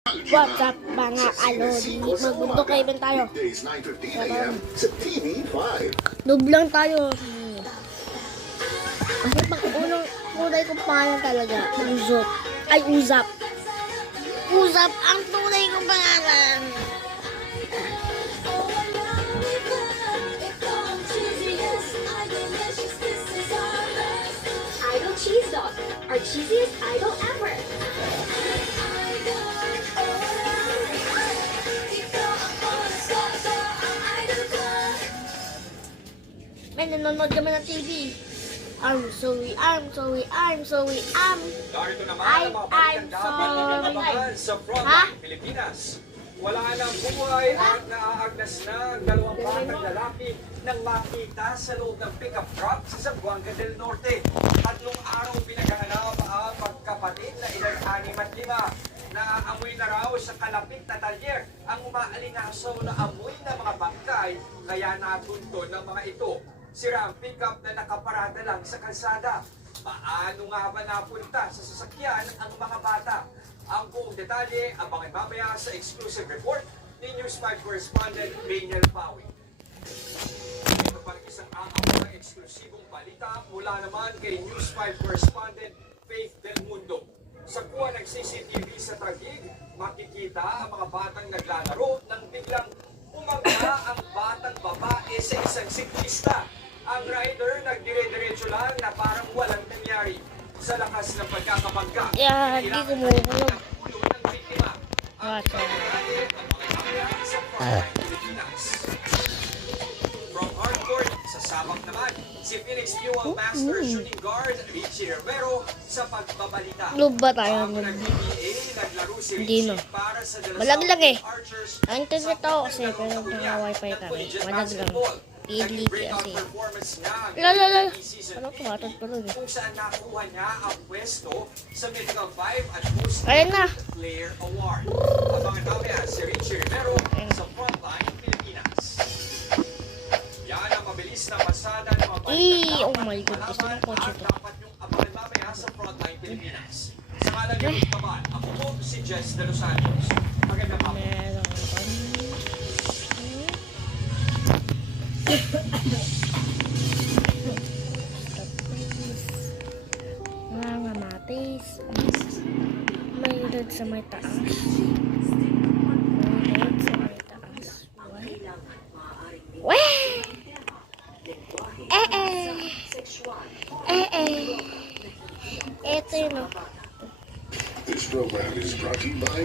What's up mga kalodi? Magbundo kayo tayo. Noob lang tayo. Kasi pang unay kong pangalan talaga, Uzop. Ay, Uzap. Uzap ang tunay kong pangalan. Idol Cheese Dog, our cheesiest idol ever. May nanonood kami ng TV. Narito naman ang mga I'm balitang dapat nagkakabangan sa Frontline Pilipinas. Wala nang buhay at naaagnas na ang dalawang batang lalaki nang makita sa loob ng pickup truck sa Zamboanga del Norte. 3 araw pinaghahanap ang magkapatid na edad 6 at 5. Naaamoy na raw sa kalapit na talyer ang umaalingasaw na amoy ng mga bangkay, kaya natunto ng mga ito. Sira ang pickup na nakaparada lang sa kalsada. Paano nga ba napunta sa sasakyan ang mga bata? Ang buong detalye, abangan mamaya sa exclusive report ni News 5 correspondent Daniel Pawi. Ito pang isang aang ng eksklusibong balita mula naman kay News 5 correspondent Faith Del Mundo. Sa kuha ng CCTV sa Taguig, makikita ang mga batang naglalaro nang biglang umangga ang batang babae sa isang siklista. Ang rider nagdire-diretso lang na parang walang nangyari. Sa lakas ng pagkakabangga, Yeah, di ko mahulog. ang ulo ng biktima. Ang pagkakali ang mga kamera sa Frontline Pilipinas. From hardcourt, sa sabak naman, si Phoenix Fuel Master Shooting Guard Richie Rivero sa pagbabalita. Noob ba tayo? Bago nag-PBA, naglaro si Hindi, Richie no. para sa De La Malaglag Salle eh. Archers Ang internet ako kasi pero naka-wifi kami. collegiate Malaglag. basketball. Pili Nag-breakout kasi. performance niya ang Lala. season Ano tumatod pa rin eh. kung saan nakuha niya ang pwesto sa Medical 5 at Most Ayun na. Player Award. Abangan mamaya si Richie Rivero sa Frontline Pilipinas. Yan ang mabilis na pasada ng mga Oh my God, gusto ng kotse to. dapat yung abangan mamaya sa Frontline Pilipinas. Sa ngalan ni Ruth Taban, ako po si Jess De Los Santos. Magandang hapon. Meron pa. Mga matis. May red sa may taas. May red sa may taas. Weh! Ito yun. This program is brought to you by